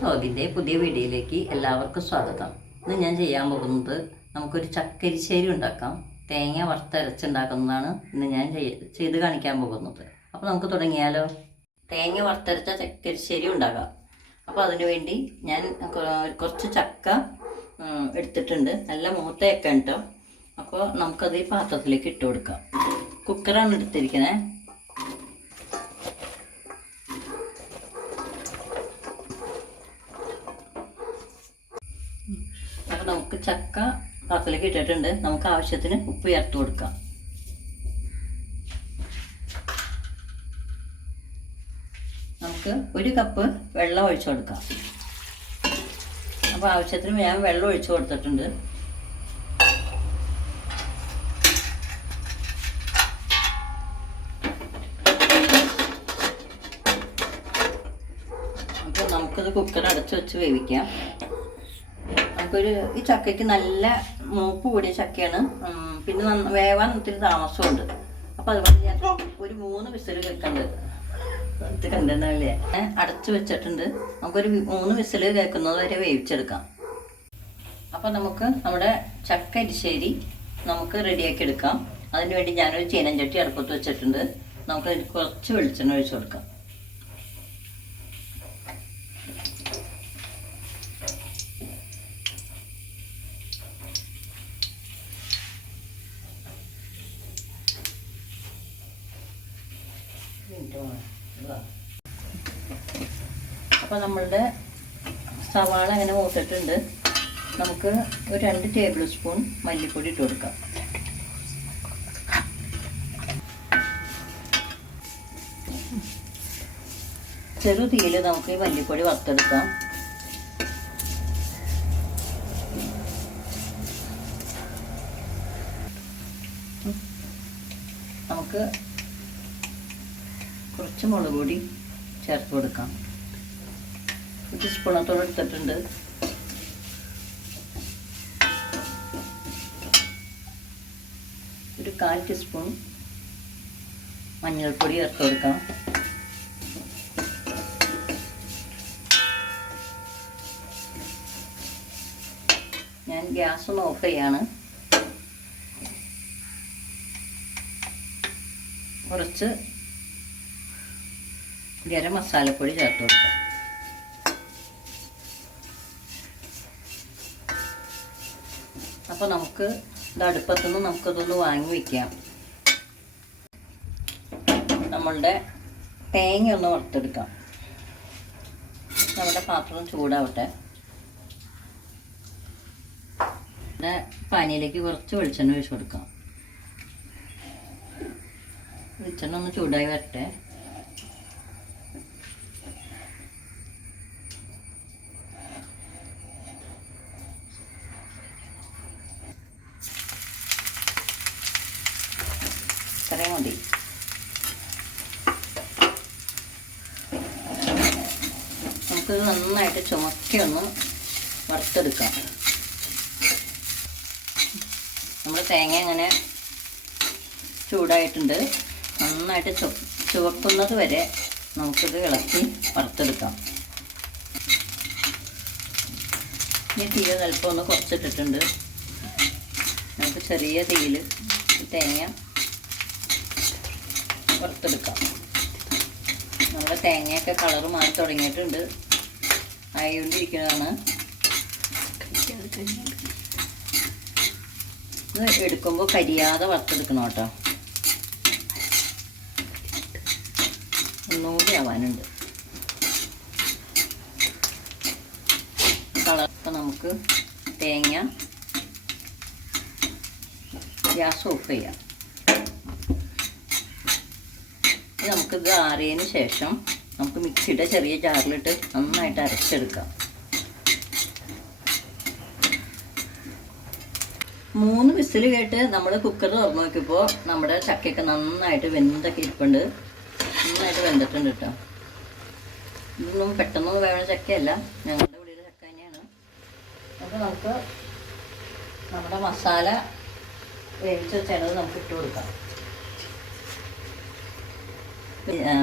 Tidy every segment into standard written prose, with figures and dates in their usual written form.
വ്ലോഗിൻ്റെ പുതിയ വീഡിയോയിലേക്ക് എല്ലാവർക്കും സ്വാഗതം. ഇന്ന് ഞാൻ ചെയ്യാൻ പോകുന്നത് നമുക്കൊരു ചക്കരിശ്ശേരി ഉണ്ടാക്കാം. തേങ്ങ വറുത്തരച്ചുണ്ടാക്കുന്നതാണ് ഇന്ന് ഞാൻ ചെയ്ത് കാണിക്കാൻ പോകുന്നത്. അപ്പോൾ നമുക്ക് തുടങ്ങിയാലോ. തേങ്ങ വറുത്തരച്ച ചക്കരിശ്ശേരി ഉണ്ടാക്കാം. അപ്പോൾ അതിനുവേണ്ടി ഞാൻ കുറച്ച് ചക്ക എടുത്തിട്ടുണ്ട്. നല്ല മൂത്തയൊക്കെ കേട്ടോ. അപ്പോൾ നമുക്കത് ഈ പാത്രത്തിലേക്ക് ഇട്ട് കൊടുക്കാം. കുക്കറാണ് എടുത്തിരിക്കണേ. അപ്പോൾ നമുക്ക് ചക്ക പാത്രത്തിലേക്ക് ഇട്ടിട്ടുണ്ട്. നമുക്ക് ആവശ്യത്തിന് ഉപ്പ് ചേർത്ത് കൊടുക്കാം. നമുക്ക് 1 കപ്പ് വെള്ളം ഒഴിച്ചു കൊടുക്കാം. അപ്പോൾ ആവശ്യത്തിന് ഞാൻ വെള്ളം ഒഴിച്ചു കൊടുത്തിട്ടുണ്ട്. അപ്പോൾ നമുക്കത് കുക്കർ അടച്ചു വെച്ച് വേവിക്കാം. ഈ ചക്കയ്ക്ക് നല്ല മൂപ്പ് കൂടിയ ചക്കയാണ്. പിന്നെ വേവാൻ ഒത്തിരി താമസമുണ്ട്. അപ്പോൾ അതുകൊണ്ട് ഞാൻ ഒരു 3 വിസിൽ കണ്ടിട്ടുണ്ടല്ലേ. അടച്ചു വെച്ചിട്ടുണ്ട്. നമുക്കൊരു 3 വിസിൽ കേൾക്കുന്നത് വരെ വേവിച്ചെടുക്കാം. അപ്പോൾ നമുക്ക് നമ്മുടെ ചക്ക എരിശ്ശേരി നമുക്ക് റെഡിയാക്കി എടുക്കാം. അതിന് വേണ്ടി ഞാനൊരു ചീനച്ചട്ടി അടുപ്പത്ത് വെച്ചിട്ടുണ്ട്. നമുക്ക് കുറച്ച് വെളിച്ചെണ്ണ ഒഴിച്ചു കൊടുക്കാം. അപ്പോൾ നമ്മളുടെ സവാള അങ്ങനെ മൂത്തിട്ടുണ്ട്. നമുക്ക് ഒരു 2 ടേബിൾ സ്പൂൺ മല്ലിപ്പൊടി ഇട്ട് കൊടുക്കാം. ചെറു തീയിൽ നമുക്ക് ഈ മല്ലിപ്പൊടി വറുത്തെടുക്കാം. നമുക്ക് കുറച്ച് മുളക് പൊടി ചേർത്ത് കൊടുക്കാം. 1 സ്പൂണത്തോളം എടുത്തിട്ടുണ്ട്. ഒരു 1/4 ടീസ്പൂൺ മഞ്ഞൾപ്പൊടി ചേർത്ത് കൊടുക്കാം. ഞാൻ ഗ്യാസ് ഒന്ന് ഓഫ് ചെയ്യാണ്. കുറച്ച് ഗരം മസാലപ്പൊടി ചേർത്ത് കൊടുക്കാം. അപ്പോൾ നമുക്ക് ഇത് അടുപ്പത്തുനിന്ന് നമുക്കതൊന്ന് വാങ്ങി വയ്ക്കാം. നമ്മളുടെ തേങ്ങ ഒന്ന് വറുത്തെടുക്കാം. നമ്മുടെ പാത്രം ചൂടാവട്ടെ. പിന്നെ പാനിയിലേക്ക് കുറച്ച് വെളിച്ചെണ്ണ ഒഴിച്ച് കൊടുക്കാം. വെളിച്ചെണ്ണ ഒന്ന് ചൂടായി വരട്ടെ. ഇത്രയും മതി. നമുക്കിത് നന്നായിട്ട് ചുമക്കി ഒന്ന് വറുത്തെടുക്കാം. നമ്മുടെ തേങ്ങ അങ്ങനെ ചൂടായിട്ടുണ്ട്. നന്നായിട്ട് ചുവക്കുന്നത് വരെ നമുക്കിത് ഇളക്കി വറുത്തെടുക്കാം. ഈ തീ അല്പം ഒന്ന് കുറച്ചിട്ടിട്ടുണ്ട്. നമുക്ക് ചെറിയ തീയിൽ തേങ്ങ വറുത്തെടുക്കാം. നമ്മുടെ തേങ്ങയൊക്കെ കളറ് മാറി തുടങ്ങിയിട്ടുണ്ട്. ആയിക്കൊണ്ടിരിക്കുന്നതാണ്. ഇത് എടുക്കുമ്പോൾ കരിയാതെ വറുത്തെടുക്കണം കേട്ടോ. ഒന്നുകൂടി ആവാനുണ്ട്. കളർ നമുക്ക് തേങ്ങ ഗ്യാസ് ഓഫ് ചെയ്യാം. നമുക്കിത് ആറിയതിന് ശേഷം നമുക്ക് മിക്സിയുടെ ചെറിയ ജാറിലിട്ട് നന്നായിട്ട് അരച്ചെടുക്കാം. 3 വിസിൽ കേട്ട് നമ്മൾ കുക്കർ തുറന്നു നോക്കിയപ്പോൾ നമ്മുടെ ചക്കയൊക്കെ നന്നായിട്ട് വെന്തൊക്കെ ഇരിപ്പുണ്ട്. നന്നായിട്ട് വെന്തിട്ടുണ്ട് കേട്ടോ. ഇതൊന്നും പെട്ടെന്ന് വേണ ചക്കയല്ല, ഞങ്ങളുടെ ഇവിടെ ചക്ക തന്നെയാണ്. അപ്പോൾ നമുക്ക് നമ്മുടെ മസാല വേവിച്ച് വെച്ചത് നമുക്ക് ഇട്ട് കൊടുക്കാം.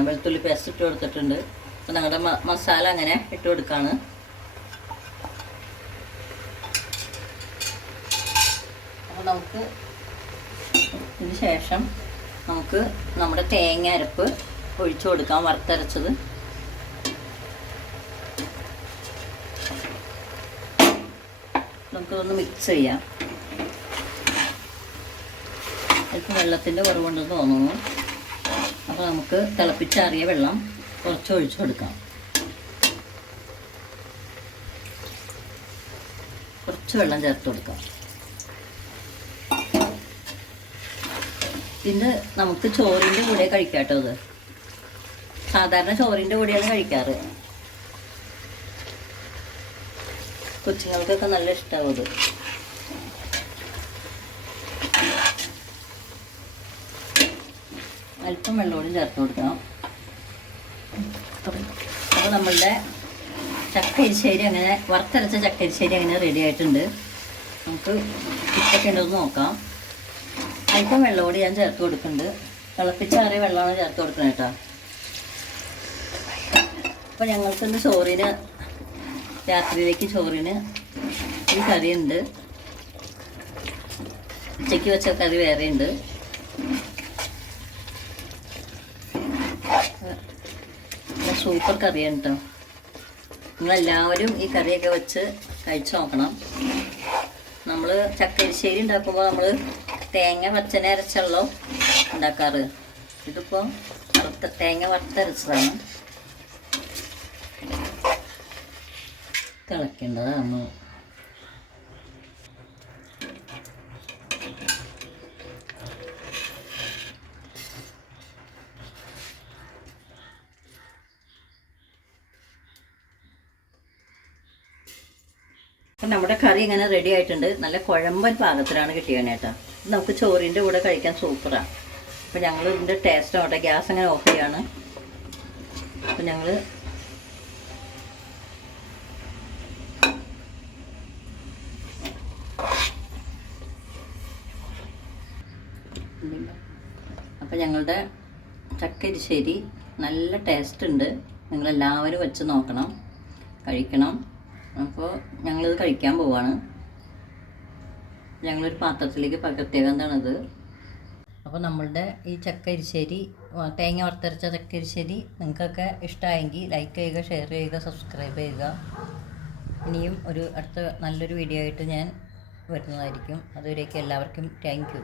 വെളുത്തുള്ളി പേസ്റ്റ് ഇട്ട് കൊടുത്തിട്ടുണ്ട്. അപ്പോൾ ഞങ്ങളുടെ മസാല അങ്ങനെ ഇട്ട് കൊടുക്കുകയാണ്. അപ്പോൾ നമുക്ക് ഇതിന് ശേഷം നമുക്ക് നമ്മുടെ തേങ്ങ അരപ്പ് ഒഴിച്ചു കൊടുക്കാം, വറുത്തരച്ചത്. നമുക്കിതൊന്ന് മിക്സ് ചെയ്യാം. അല്പം വെള്ളത്തിൻ്റെ കുറവുണ്ടെന്ന് തോന്നുന്നു. അപ്പോൾ നമുക്ക് തിളപ്പിച്ചാറിയ വെള്ളം കുറച്ച് ഒഴിച്ചു കൊടുക്കാം. കുറച്ച് വെള്ളം ചേർത്ത് കൊടുക്കാം. ഇത് നമുക്ക് ചോറിൻ്റെ കൂടെ കഴിക്കാം കേട്ടോ. ഇത് സാധാരണ ചോറിൻ്റെ കൂടെയാണ് കഴിക്കാറ്. കൊച്ചുങ്ങൾക്കൊക്കെ നല്ല ഇഷ്ടമാവും ഇത്. അല്പം വെള്ളമോടും ചേർത്ത് കൊടുക്കണം. അപ്പോൾ നമ്മളുടെ ചക്കരിശ്ശേരി അങ്ങനെ വറുത്തരച്ച ചക്കരിശ്ശേരി അങ്ങനെ റെഡി ആയിട്ടുണ്ട്. നമുക്ക് ഇപ്പൊക്കെ ഉണ്ടോയെന്ന് നോക്കാം. അല്പം വെള്ളമോട് ഞാൻ ചേർത്ത് കൊടുക്കുന്നുണ്ട്. തിളപ്പിച്ചാറിയ വെള്ളമാണ് ചേർത്ത് കൊടുക്കുന്നത് കേട്ടോ. അപ്പോൾ ഞങ്ങൾക്കിന്ന് ചോറിന്, രാത്രിയിലേക്ക് ചോറിന് ഈ കറിയുണ്ട്. ഉച്ചയ്ക്ക് വെച്ച കറി വേറെ ഉണ്ട്. സൂപ്പർ കറിയാണ് കേട്ടോ. നിങ്ങളെല്ലാവരും ഈ കറിയൊക്കെ വെച്ച് കഴിച്ചു നോക്കണം. നമ്മൾ ചക്കരിശ്ശേരി ഉണ്ടാക്കുമ്പോൾ നമ്മൾ തേങ്ങ പച്ചനെ അരച്ചുള്ളോ ഉണ്ടാക്കാറ്. ഇതിപ്പോൾ തേങ്ങ വറുത്തരച്ചതാണ്. തിളക്കേണ്ടതാണ്. അപ്പം നമ്മുടെ കറി ഇങ്ങനെ റെഡി ആയിട്ടുണ്ട്. നല്ല കുഴമ്പൻ പാകത്തിലാണ് കിട്ടിയത് കേട്ടോ. നമുക്ക് ചോറിൻ്റെ കൂടെ കഴിക്കാൻ സൂപ്പറാണ്. അപ്പോൾ ഞങ്ങൾ ഇതിൻ്റെ ടേസ്റ്റ് ആവട്ടെ. ഗ്യാസ് അങ്ങനെ ഓഫ് ചെയ്യാണ്. അപ്പം ഞങ്ങൾ ഞങ്ങളുടെ ചക്കരിശ്ശേരി നല്ല ടേസ്റ്റ് ഉണ്ട്. നിങ്ങളെല്ലാവരും വെച്ച് നോക്കണം, കഴിക്കണം. അപ്പോൾ ഞങ്ങളിത് കഴിക്കാൻ പോവാണ്. ഞങ്ങളൊരു പാത്രത്തിലേക്ക് പകർത്തിയതാണിത്. അപ്പോൾ നമ്മളുടെ ഈ ചക്കരിശ്ശേരി, തേങ്ങ വറുത്തരച്ച ചക്കരിശ്ശേരി നിങ്ങൾക്കൊക്കെ ഇഷ്ടമായെങ്കിൽ ലൈക്ക് ചെയ്യുക, ഷെയർ ചെയ്യുക, സബ്സ്ക്രൈബ് ചെയ്യുക. ഇനിയും അടുത്ത നല്ലൊരു വീഡിയോ ആയിട്ട് ഞാൻ വരുന്നതായിരിക്കും. അതുവരേക്കും എല്ലാവർക്കും താങ്ക് യു.